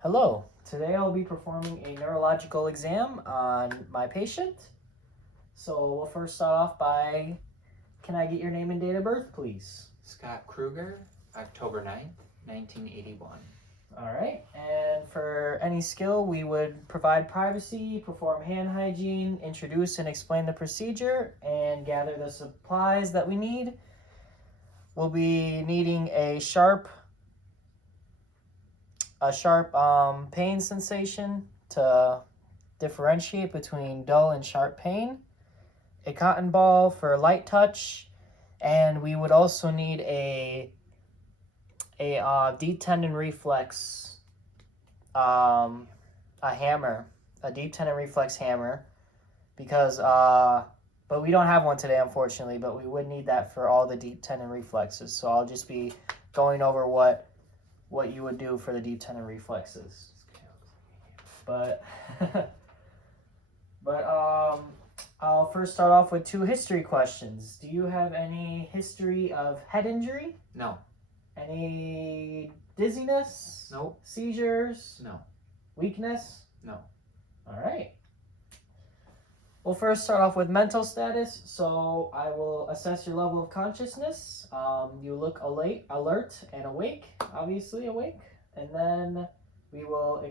Hello, today I'll be performing a neurological exam on my patient. So we'll first start off by, can I get your name and date of birth, please? Scott Kruger, October 9th, 1981. All right, and for any skill, we would provide privacy, perform hand hygiene, introduce and explain the procedure, and gather the supplies that we need. We'll be needing a sharp pain sensation to differentiate between dull and sharp pain, a cotton ball for light touch, and we would also need a deep tendon reflex, a hammer, a deep tendon reflex hammer, because but we don't have one today, unfortunately, but we would need that for all the deep tendon reflexes. So I'll just be going over what you would do for the deep tendon reflexes. But I'll first start off with 2 history questions. Do you have any history of head injury? No. Any dizziness? Nope. Seizures? No. Weakness? No. All right. We'll first start off with mental status. So I will assess your level of consciousness. You look alert and awake, obviously awake. And then we will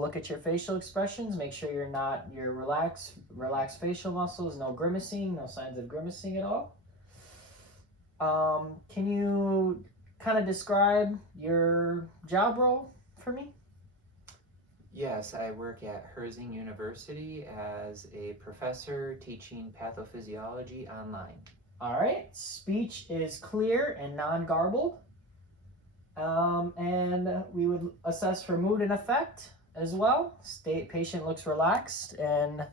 look at your facial expressions. Make sure you're relaxed facial muscles, no grimacing, no signs of grimacing at all. Can you kind of describe your job role for me? Yes, I work at Herzing University as a professor teaching pathophysiology online. All right. Speech is clear and non-garbled. And we would assess for mood and affect as well. Patient looks relaxed and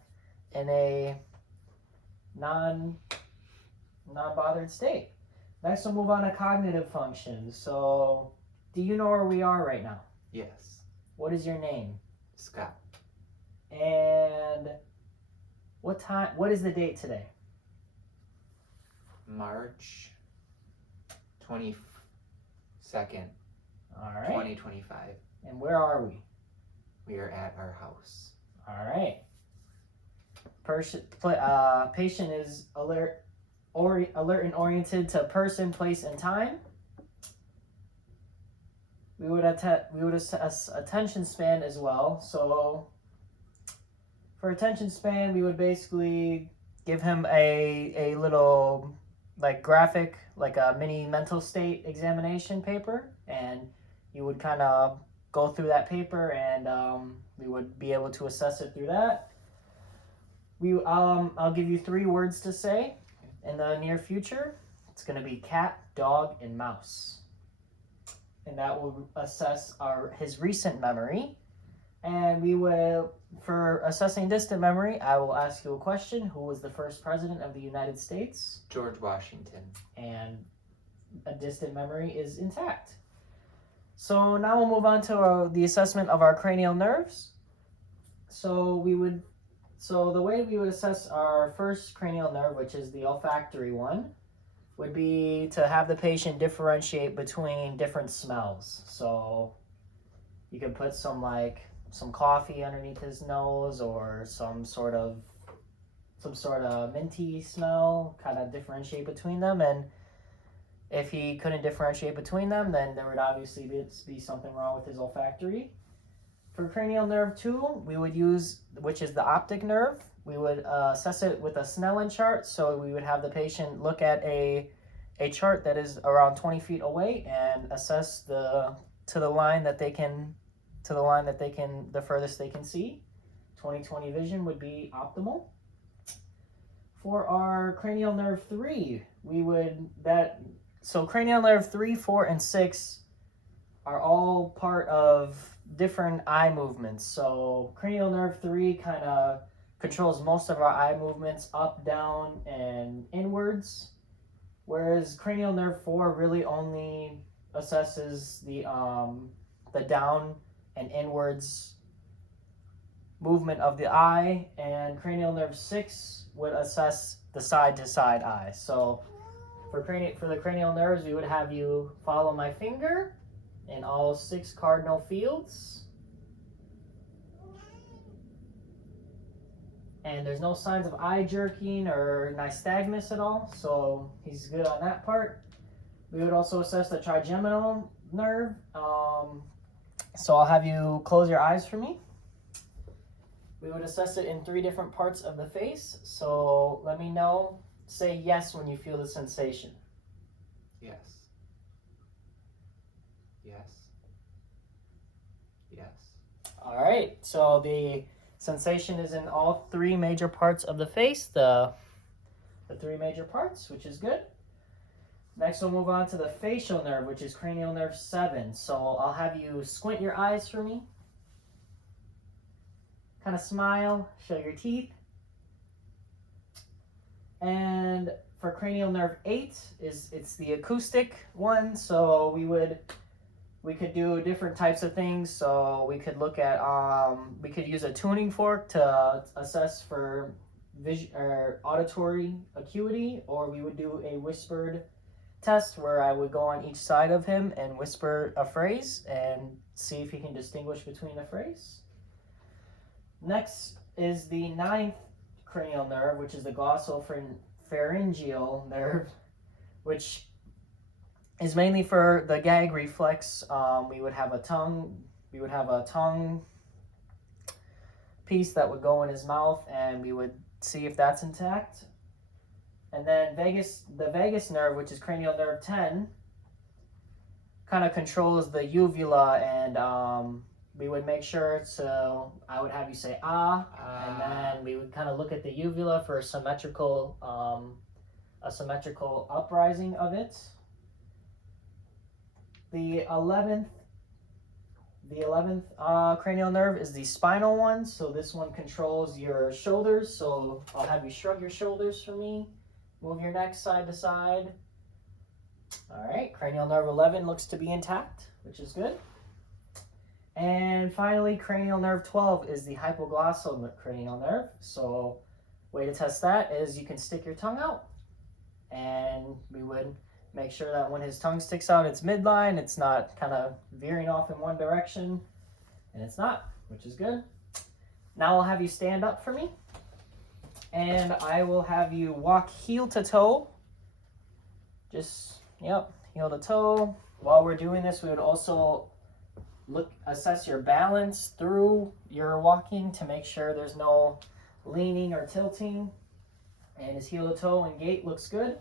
in a non-bothered state. Next, we'll move on to cognitive functions. So, do you know where we are right now? Yes. What is your name? Scott. And what is the date today? March 22nd, All right. 2025. And where are we? We are at our house. All right. Patient is alert and oriented to person, place, and time. We would assess attention span as well. So for attention span, we would basically give him a little graphic, like a mini mental state examination paper, and you would kind of go through that paper, and we would be able to assess it through that. I'll give you 3 words to say in the near future. It's going to be cat, dog, and mouse. And that will assess his recent memory. And for assessing distant memory, I will ask you a question. Who was the first president of the United States? George Washington. And a distant memory is intact. So now we'll move on to the assessment of our cranial nerves. So the way we would assess our first cranial nerve, which is the olfactory one, would be to have the patient differentiate between different smells. So you could put some coffee underneath his nose, or some sort of minty smell, kind of differentiate between them. And if he couldn't differentiate between them, then there would obviously be something wrong with his olfactory. For cranial nerve 2, we would use, which is the optic nerve, we would assess it with a Snellen chart. So we would have the patient look at a chart that is around 20 feet away and assess the furthest they can see. 20/20 vision would be optimal. For our cranial nerve 3, cranial nerve 3, 4, and 6 are all part of different eye movements. So cranial nerve 3 kind of controls most of our eye movements, up, down, and inwards, whereas cranial nerve 4 really only assesses the down and inwards movement of the eye, and cranial nerve 6 would assess the side-to-side eye. So for the cranial nerves, we would have you follow my finger in all 6 cardinal fields. and there's no signs of eye jerking or nystagmus at all, so he's good on that part. We would also assess the trigeminal nerve. So I'll have you close your eyes for me. We would assess it in 3 different parts of the face. So let me know. Say yes when you feel the sensation. Yes. Yes. Yes. All right. So the sensation is in all 3 major parts of the face. The 3 major parts, which is good. Next, we'll move on to the facial nerve, which is cranial nerve 7. So I'll have you squint your eyes for me. Kind of smile, show your teeth. And for cranial nerve 8, it's the acoustic one. So we could do different types of things. So we could look at we could use a tuning fork to assess for vision or auditory acuity, or we would do a whispered test where I would go on each side of him and whisper a phrase and see if he can distinguish between the phrase. Next is the 9th cranial nerve, which is the glossopharyngeal nerve, which is mainly for the gag reflex. We would have a tongue piece that would go in his mouth, and we would see if that's intact. And then the vagus nerve, which is cranial nerve 10, kind of controls the uvula, and we would make sure, so I would have you say and then we would kind of look at the uvula for a symmetrical uprising of it. The 11th cranial nerve is the spinal one, so this one controls your shoulders. So I'll have you shrug your shoulders for me, move your neck side to side. All right, cranial nerve 11 looks to be intact, which is good. And finally, cranial nerve 12 is the hypoglossal cranial nerve. So way to test that is you can stick your tongue out, and we would make sure that when his tongue sticks out, it's midline, it's not kind of veering off in one direction, and it's not, which is good. Now I'll have you stand up for me, and I will have you walk heel to toe. Just, heel to toe. While we're doing this, we would also assess your balance through your walking to make sure there's no leaning or tilting, and his heel to toe and gait looks good.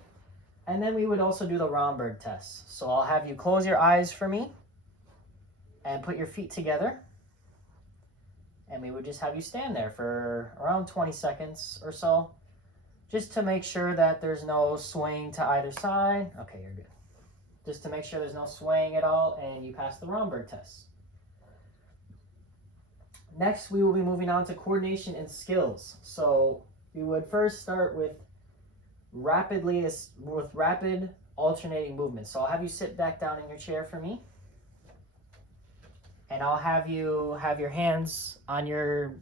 And then we would also do the Romberg test. So I'll have you close your eyes for me and put your feet together, and we would just have you stand there for around 20 seconds or so, just to make sure that there's no swaying to either side. Okay, you're good. Just to make sure there's no swaying at all, and you pass the Romberg test. Next, we will be moving on to coordination and skills. So we would first start with rapid alternating movements. So I'll have you sit back down in your chair for me, and I'll have you have your hands on your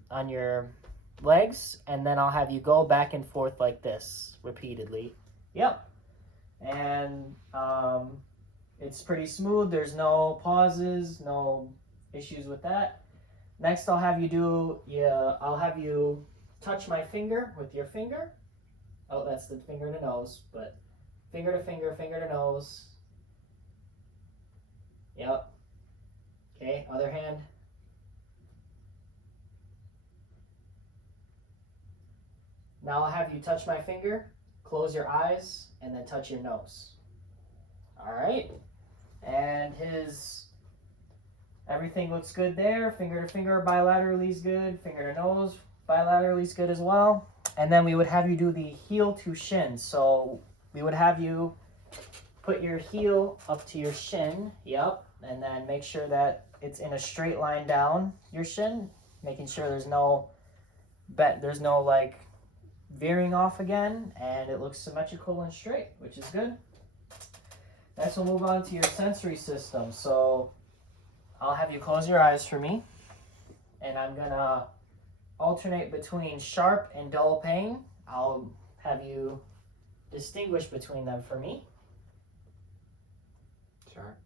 legs, and then I'll have you go back and forth like this repeatedly. Yep. And it's pretty smooth. There's no pauses, no issues with that. Next, I'll have you touch my finger with your finger. Oh, that's the finger to nose, but finger to finger, finger to nose. Yep. Okay, other hand. Now I'll have you touch my finger, close your eyes, and then touch your nose. All right. And everything looks good there. Finger to finger bilaterally is good. Finger to nose bilaterally is good as well. And then we would have you do the heel to shin. So we would have you put your heel up to your shin. Yep. And then make sure that it's in a straight line down your shin, making sure there's no like veering off again, and it looks symmetrical and straight, which is good. Next, we'll move on to your sensory system. So I'll have you close your eyes for me, and I'm gonna alternate between sharp and dull pain. I'll have you distinguish between them for me. Sharp.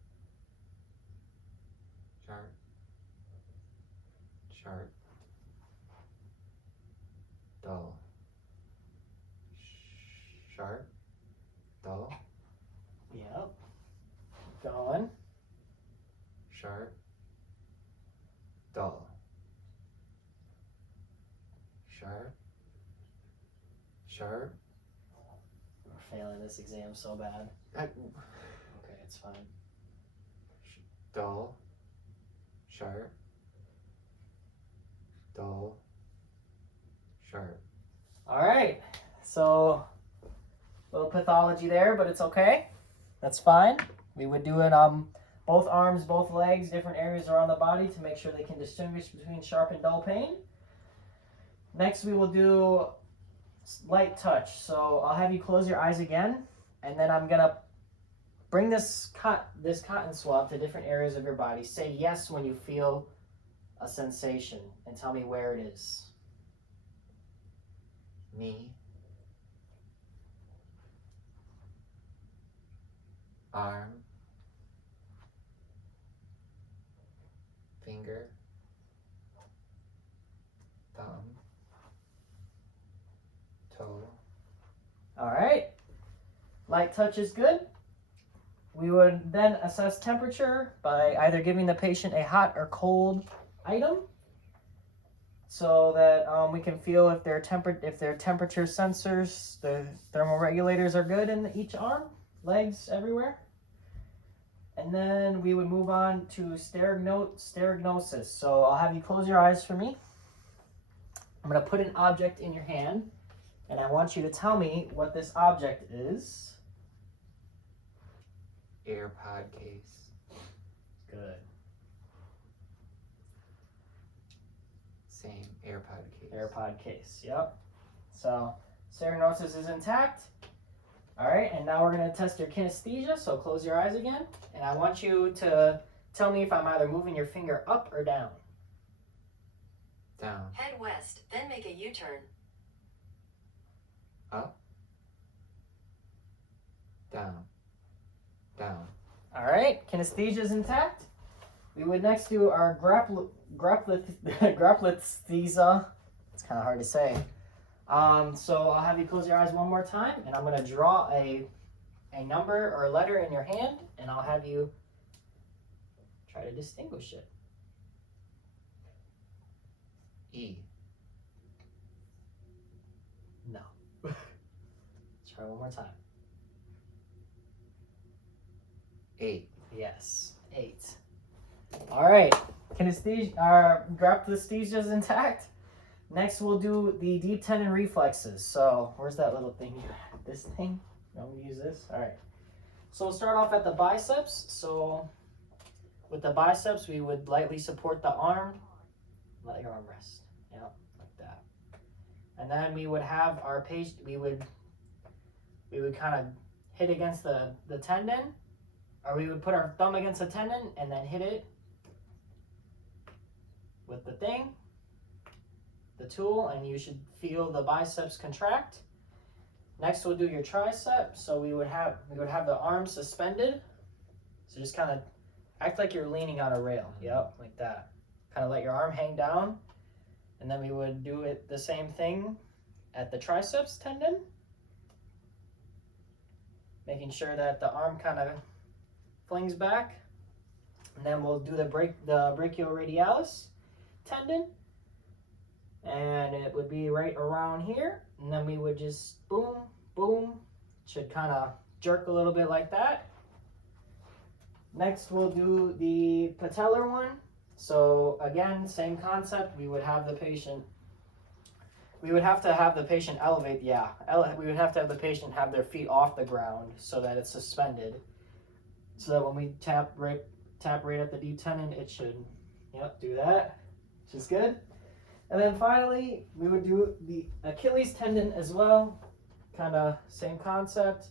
Sharp. Sharp. dull, sharp, dull, Yep. Going. sharp, dull, sharp, sharp. We're failing this exam so bad. Okay, it's fine. Dull, sharp, dull, sharp. All right. So, little pathology there, but it's okay. That's fine. We would do it both arms, both legs, different areas around the body to make sure they can distinguish between sharp and dull pain. Next, we will do light touch. So I'll have you close your eyes again, and then I'm gonna bring this cotton swab to different areas of your body. Say yes when you feel a sensation, and tell me where it is. Knee, arm, finger, thumb, toe. All right. Light touch is good. We would then assess temperature by either giving the patient a hot or cold item, so that we can feel if their temperature sensors, the thermal regulators are good in each arm, legs, everywhere. And then we would move on to sterignosis. So I'll have you close your eyes for me. I'm going to put an object in your hand, and I want you to tell me what this object is. AirPod case. Good. Same, AirPod case. AirPod case, yep. So sterignosis is intact. All right, and now we're going to test your kinesthesia, so close your eyes again. And I want you to tell me if I'm either moving your finger up or down. Down. Head west, then make a U-turn. Up. Down. Down. All right, kinesthesia is intact. We would next do our graphlisthesia. It's kind of hard to say. So I'll have you close your eyes one more time, and I'm going to draw a number or a letter in your hand, and I'll have you try to distinguish it. E. No. Let's try one more time. 8. Yes, 8. All right, graphlisthesia is intact. Next, we'll do the deep tendon reflexes. So, where's that little thing? This thing? You want me to use this? All right. So, we'll start off at the biceps. So, with the biceps, we would lightly support the arm. Let your arm rest. Yep, like that. And then we would have our patient, we would kind of hit against the tendon, or we would put our thumb against the tendon and then hit it with the thing, the tool, and you should feel the biceps contract. Next, we'll do your tricep. So we would have the arm suspended. So just kind of act like you're leaning on a rail. Yep, like that. Kind of let your arm hang down. And then we would do it the same thing at the triceps tendon. Making sure that the arm kind of flings back. And then we'll do the brachioradialis tendon. And it would be right around here. And then we would just boom, boom. Should kind of jerk a little bit like that. Next, we'll do the patellar one. So again, same concept. We would have the patient elevate, we would have to have the patient have their feet off the ground so that it's suspended. So that when we tap right at the deep tendon, it should, do that, which is good. And then finally, we would do the Achilles tendon as well. Kind of same concept.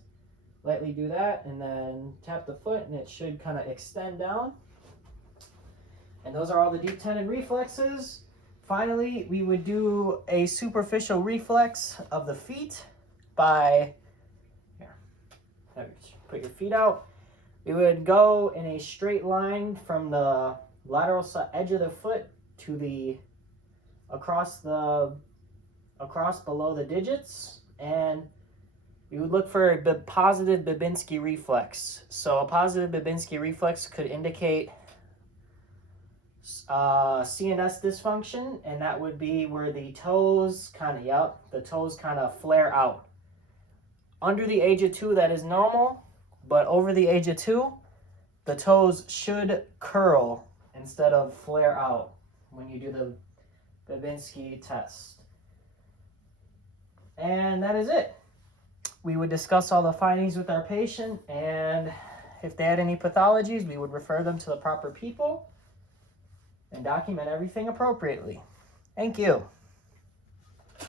Lightly do that, and then tap the foot, and it should kind of extend down. And those are all the deep tendon reflexes. Finally, we would do a superficial reflex of the feet by, put your feet out. We would go in a straight line from the lateral edge of the foot to across the across below the digits, and we would look for a positive Babinski reflex. So a positive Babinski reflex could indicate CNS dysfunction, and that would be where the toes kind of flare out. Under the age of 2, that is normal, but over the age of 2, the toes should curl instead of flare out when you do the Babinski test. And that is it. We would discuss all the findings with our patient, and if they had any pathologies, we would refer them to the proper people and document everything appropriately. Thank you.